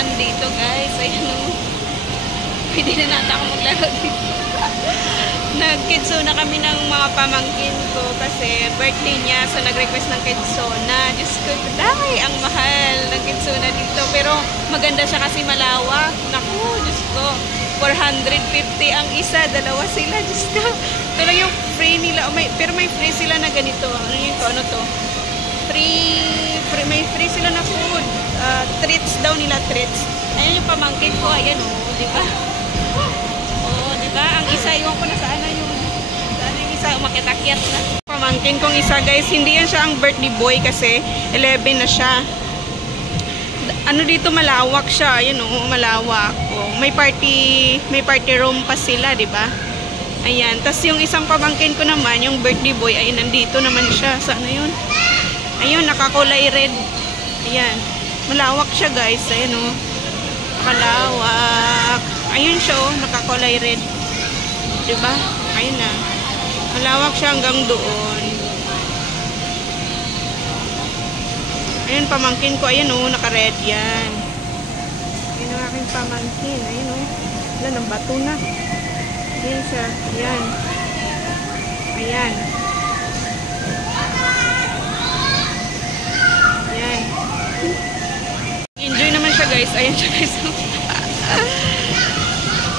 laruan dito, guys. Ayan o. Pwede na natin ako maglaro dito. Nag-kidsona kami ng mga pamangkin ko kasi birthday niya. So, nag-request ng kidsona. Diyos ko, dahil ang mahal ng kidsona dito. Pero, maganda siya kasi malawak. Naku, Diyos ko. 450 ang isa. Dalawa sila, Diyos ko. Pero yung free nila, pero may free sila na ganito. Ano to? May free sila na food. Treats daw nila, treats. Ayan yung pamangkin ko. Ayan o, diba? Ang isa, iwan ko na saan na yung isa, umakit-akit na. Pamangkin kong isa, guys, hindi yan siya ang birthday boy kasi 11 na siya. Ano dito, malawak siya. Ayan o, malawak. O, may party room pa sila, diba? Ayan. Tapos yung isang pamangkin ko naman, yung birthday boy, ay nandito naman siya. Saan na yun? Ayun, nakakulay red. Ayan. Malawak siya, guys. Ayan o. Malawak. Ayun siya o, nakakulay red. Diba? Ayun na. Malawak siya hanggang doon. Ayun, pamangkin ko. Ayun o, naka-red yan. Ayun ang aking pamangkin. Ayun o. Wala, ng bato na. Ayun siya. Ayan. Ayan. Ayan. Enjoy naman siya, guys. Ayan siya, guys.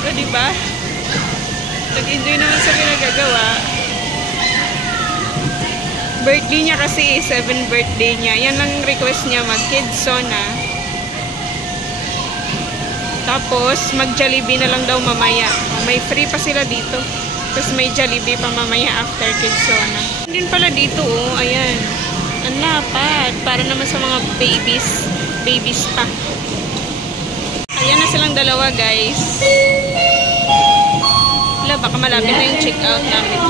So, diba? Nag-enjoy naman sa pinagagawa. Birthday niya kasi, 7th birthday niya. Yan lang request niya, mag-kidsona. Tapos, mag-Jollibee na lang daw mamaya. May free pa sila dito. Tapos may Jollibee pa mamaya after kidsona. Din pala dito, oh. Ayan. Ang lapad. Para naman sa mga babies. Babies pa. Ayan na silang dalawa, guys. Baka malapit na yung check-out namin.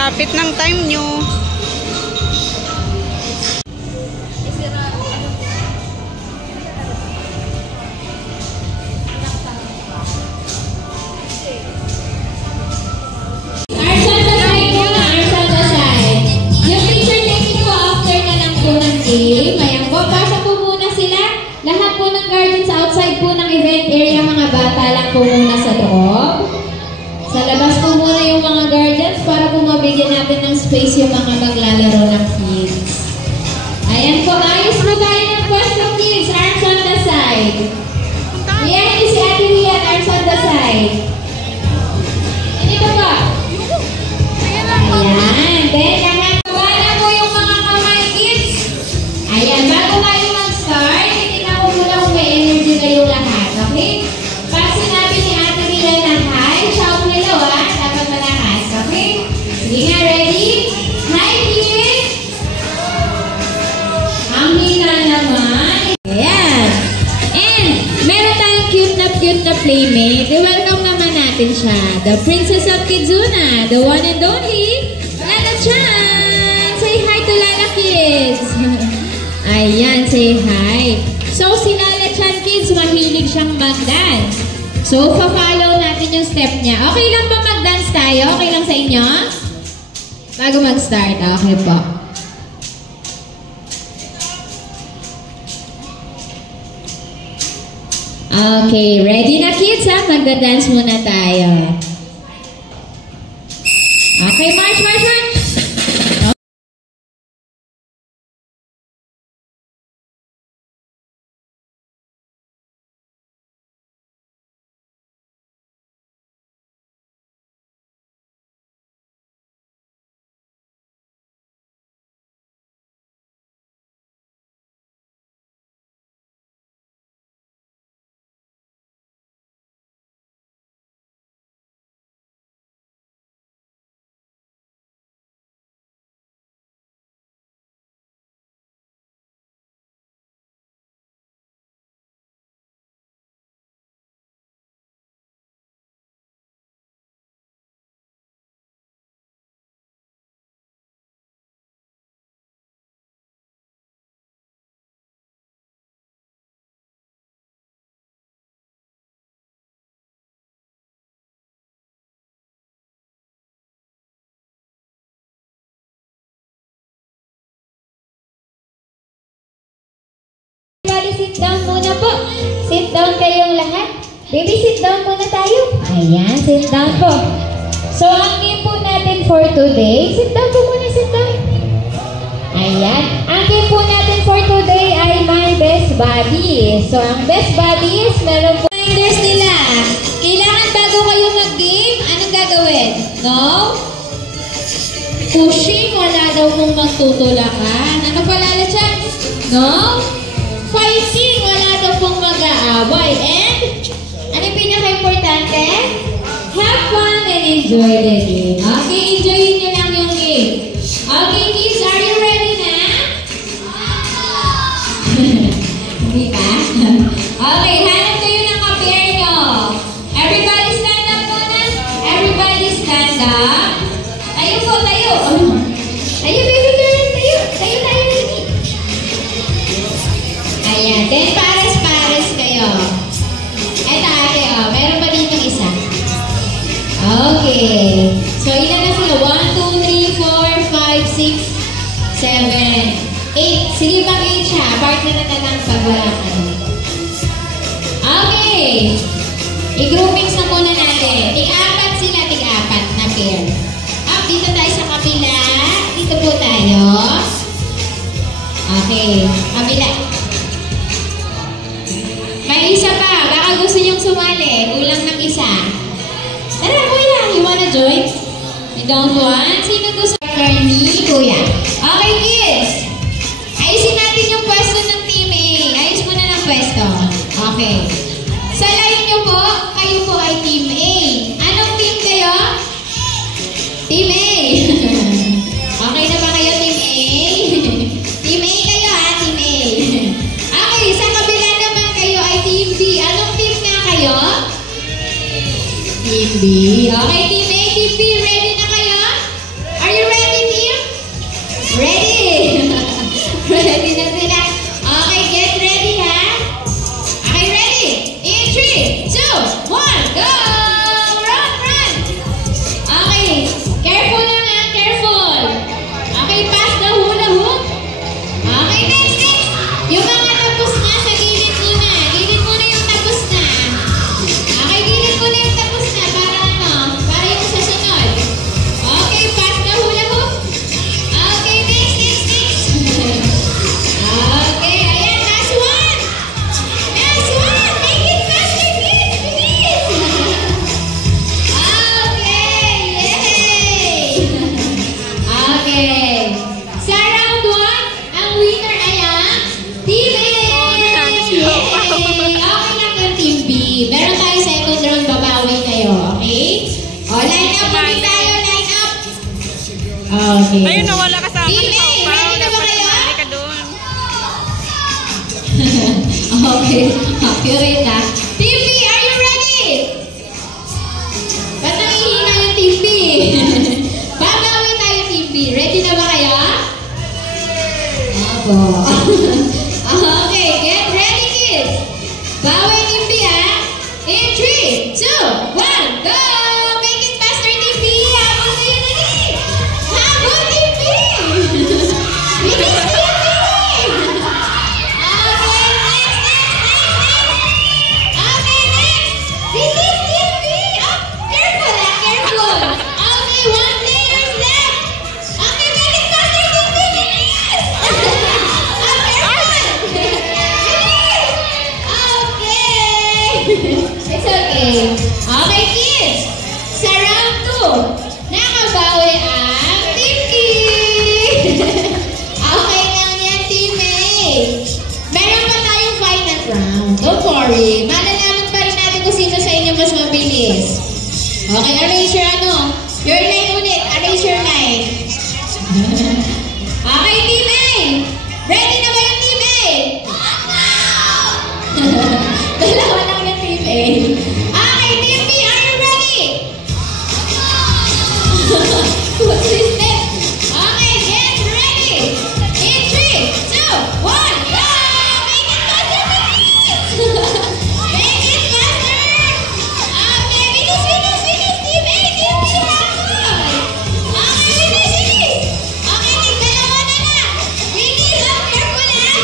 Lapit ng time nyo. Ayan po, pasa po muna sila. Lahat po ng guardians outside po ng event area, mga bata lang po muna sa loob. Sa labas po muna yung mga guardians para po mabigyan natin ng space yung mga natin siya. The Princess of Kizuna, the one and only, Lala Chan! Say hi to Lala Kids! Ayan, say hi. So, si Lala Chan Kids, mahilig siyang mag-dance. So, pa-follow natin yung step niya. Okay lang ba mag-dance tayo? Okay lang sa inyo? Bago mag-start, okay po. Okay, ready na kids ha? Magda-dance muna tayo. Okay, march, march, march! Sit down muna po. Sit down kayong lahat. Baby, sit down muna tayo. Ayan, sit down po. So, ang game po natin for today, sit down po muna, sit down. Ayan. Ang game po natin for today ay My Best Buddies. So, ang Best Buddies, meron po reminders nila. Kailangan bago kayo mag-game, anong gagawin? No? Pushing, wala daw mong magtutulakan. Ano pala na siya? No? Fighting, wala daw pong mag-aaway. And, ano yung pinaka-importante? Have fun and enjoy the game. Okay, enjoyin nyo lang yung game. Okay, kids, are you ready na? Hindi pa? Okay, hanap kayo ng ka-pair nyo. Everybody stand up muna. Everybody stand up. Tayo po, tayo. Tayo, baby girl. Tayo. Tayo, tayo, baby. Ayan, then pares-pares kayo. Eto ate, meron pa dito isa. Okay. So, ilan na sila? 1, 2, 3, 4, 5, 6, 7, 8. Sige, pag-8 siya. Partner na lang pag wala ka. Okay. I-groupings na muna natin. Tig-apat sila, tig-apat na pair. Up, dito tayo sa kapila. Dito po tayo. Okay. Kapila. May isa pa. Baka gusto niyong sumali. Kulang ng isa. Tara, kuya. You wanna join? You don't want? Sino gusto? Ni kuya. Okay, kids. Ayusin natin yung pwesto ng team A. Ayos muna ng pwesto. Okay. Sa line niyo po, kayo po ay team A. Anong team kayo? Team A. Okay na ba kayo, team A? Team A kayo ha, team A. Okay, sa kabila naman kayo ay team B. Anong team nga kayo? Team B. Okay, team A, team B, ready na kayo? Are you ready, team? Ready! Ready na sila. Okay, get ready ha? Okay, ready? In 3, 2, 1, go! Run, run! Okay, careful lang ha, careful. Okay, pass the hula hoop. Okay, next, next. Yung mga tapos na, sa gilid muna. Gilid muna yung tapos na. Okay, gilid muna yung tapos na. Para ano? Para yung sa sunod. Okay, pass the hula hoop. Okay, next, next, next. Okay, ayan, last one. Last one. Make it faster, please, please. Okay, yay. Okay. Sa round 1, ang winner ay ang Team A! Yay! Okay lang yung Team B. Meron tayo second round, babawi kayo, okay? O, line up ulit tayo, line up! Okay. Ayun, nawala ka sa akin. Team A, ready na ba Dapat kayo? sumali ka doon. Okay, accurate ha. Team B, are you ready? So, okay, get ready, kids. Bawal Timpi, ha? In 3, 2, 1, go! Make it faster, Timpi! Habol kayo na rin! Habol, Timpi! Bilis, Timpi! Okay, next! Bilis, Timpi! Oh, careful, ha? Careful! Okay, 1 layer left! Okay, make it faster, Timpi! Bilis! It's okay. Okay, kids. Sa round 2, nakabawi ang Timpi. Okay lang yan, Team A. Meron pa tayong final round. Don't worry. Malalaman pa rin natin kung sino sa inyo mas mabilis. Okay, arrange your your line ulit. Arrange your line. Okay, Team A. Ready na ba yung Team A? Dalawa lang yung Team A. Okay, Team B, are you ready? What's this step? Okay, get ready. In 3, 2, 1, go! Make it faster, please! Make it faster! Okay, bilis, Team A, Team B, habol! Okay, bilis! Okay, dalawa na lang! Bilis, careful ha!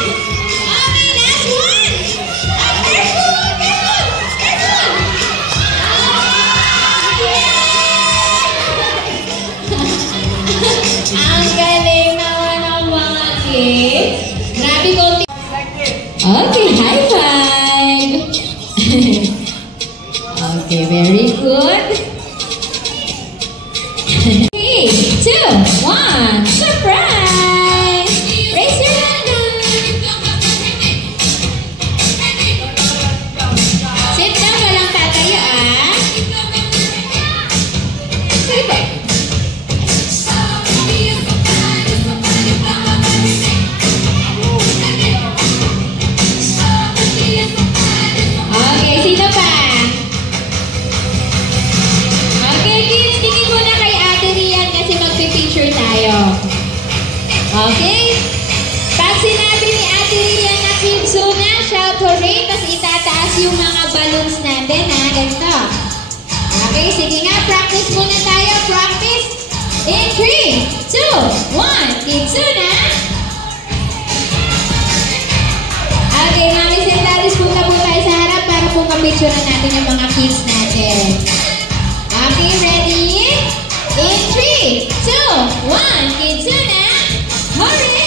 Okay, last one! Careful! Ang galing naman ng mga kids. Grabe konti. Okay, high five. Okay, very good. 3, 2, 1, surprise! Raise your hand up. Sit down, walang tatayo ah. Sit down. Okay, sino pa? Okay, kids, tingin muna kay Ate Rian kasi magpipicture tayo. Okay? Pag sinabi ni Ate Rian na Kidsuna, shout hooray, tapos itataas yung mga balloons natin, ha? Ganito. Okay, sige nga, practice muna tayo. Practice. In 3, 2, 1, Kidsuna. Okay, Mami Sentalis, punta po tayo sa harap para po kapicture natin yung mga kids natin. Okay, ready? In 3, 2, 1, Kidsuna! Hooray!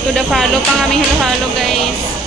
To the follow pa kami halo-halo guys.